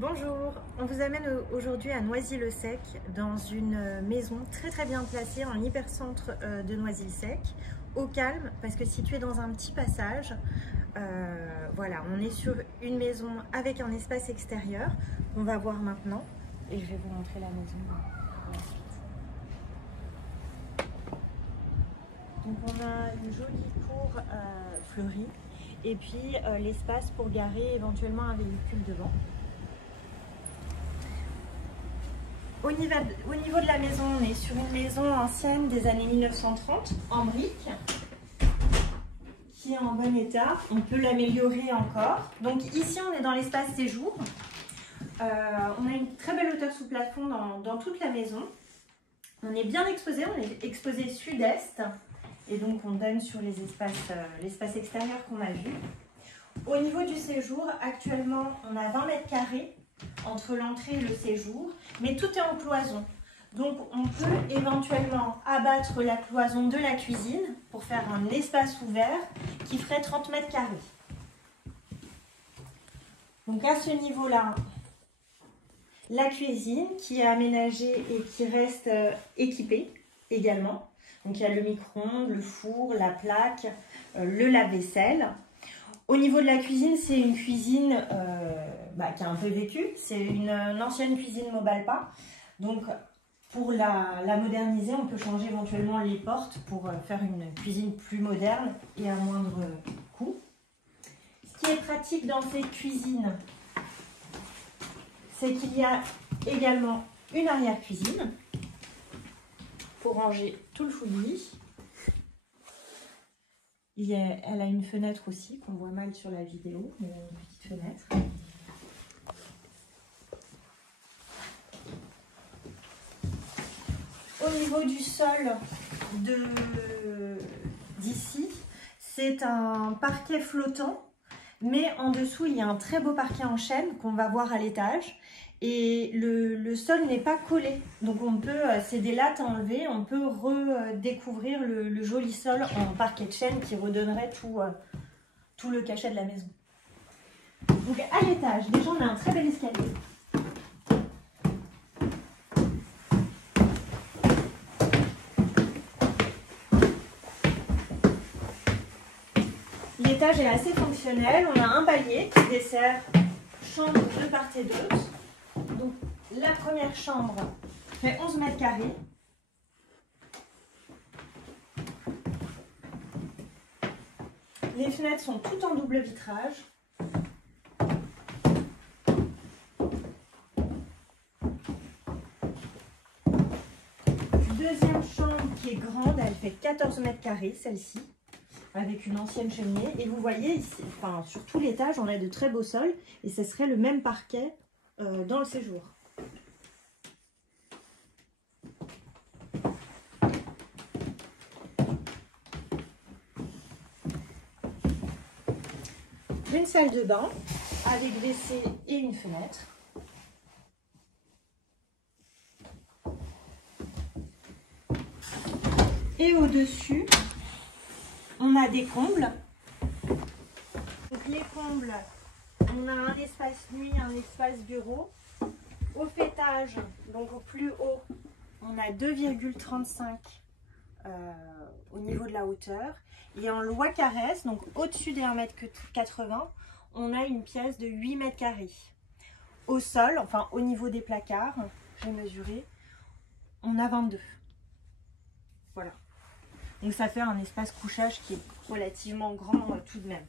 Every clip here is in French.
Bonjour, on vous amène aujourd'hui à Noisy-le-Sec dans une maison très bien placée en hypercentre de Noisy-le-Sec, au calme parce que située dans un petit passage. Voilà, on est sur une maison avec un espace extérieur qu'on va voir maintenant et je vais vous montrer la maison pour la suite. Donc on a une jolie cour fleurie et puis l'espace pour garer éventuellement un véhicule devant. Au niveau de la maison, on est sur une maison ancienne des années 1930 en briques qui est en bon état. On peut l'améliorer encore. Donc ici, on est dans l'espace séjour. On a une très belle hauteur sous plafond dans toute la maison. On est bien exposé, on est exposé sud-est et donc on donne sur l'espace extérieur qu'on a vu. Au niveau du séjour, actuellement, on a 20 mètres carrés entre l'entrée et le séjour, mais tout est en cloison. Donc on peut éventuellement abattre la cloison de la cuisine pour faire un espace ouvert qui ferait 30 mètres carrés. Donc à ce niveau-là, la cuisine qui est aménagée et qui reste équipée également. Donc il y a le micro-ondes, le four, la plaque, le lave-vaisselle. Au niveau de la cuisine, c'est une cuisine qui a un peu vécu. C'est une ancienne cuisine Mobalpa. Donc, pour la moderniser, on peut changer éventuellement les portes pour faire une cuisine plus moderne et à moindre coût. Ce qui est pratique dans cette cuisine, c'est qu'il y a également une arrière-cuisine pour ranger tout le fouillis. Elle a une fenêtre aussi, qu'on voit mal sur la vidéo, mais une petite fenêtre. Au niveau du sol d'ici, c'est un parquet flottant, mais en dessous, il y a un très beau parquet en chêne qu'on va voir à l'étage. Et le sol n'est pas collé, donc on peut, c'est des lattes à enlever, on peut redécouvrir le joli sol en parquet de chêne qui redonnerait tout le cachet de la maison. Donc à l'étage, déjà on a un très bel escalier. L'étage est assez fonctionnel, on a un palier qui dessert chambre de part et d'autre. Donc, la première chambre fait 11 mètres carrés. Les fenêtres sont toutes en double vitrage. Deuxième chambre qui est grande, elle fait 14 mètres carrés, celle-ci, avec une ancienne cheminée. Et vous voyez, ici, enfin, sur tout l'étage, on a de très beaux sols. Et ce serait le même parquet dans le séjour. Une salle de bain avec WC et une fenêtre. Et au-dessus, on a des combles. Donc les combles, on a un espace nuit, un espace bureau. Au faîtage, donc au plus haut, on a 2,35 au niveau de la hauteur. Et en loi Carrez, donc au-dessus des 1,80 m, on a une pièce de 8 mètres carrés. Au sol, enfin au niveau des placards, j'ai mesuré, on a 22. Voilà. Donc ça fait un espace couchage qui est relativement grand tout de même.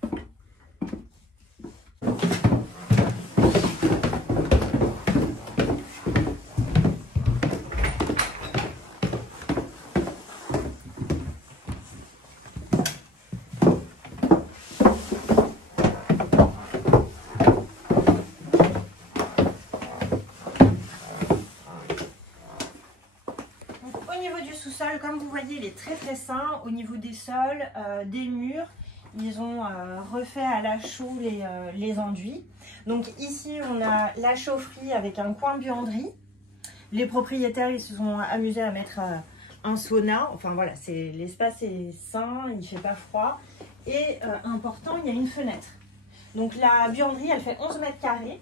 Sous-sol, comme vous voyez, il est très sain. Au niveau des sols, des murs, ils ont refait à la chaux les enduits. Donc ici, on a la chaufferie avec un coin buanderie. Les propriétaires, ils se sont amusés à mettre un sauna. Enfin voilà, l'espace est sain, il ne fait pas froid. Et important, il y a une fenêtre. Donc la buanderie, elle fait 11 mètres carrés.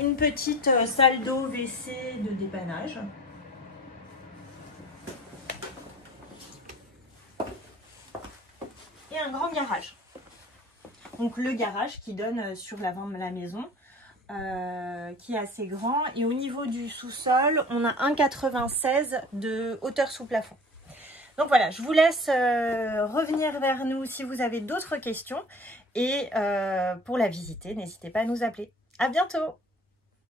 une petite salle d'eau WC de dépannage. Et un grand garage. Donc le garage qui donne sur l'avant de la maison, qui est assez grand. Et au niveau du sous-sol, on a 1,96 de hauteur sous plafond. Donc voilà, je vous laisse revenir vers nous si vous avez d'autres questions. Et pour la visiter, n'hésitez pas à nous appeler. À bientôt!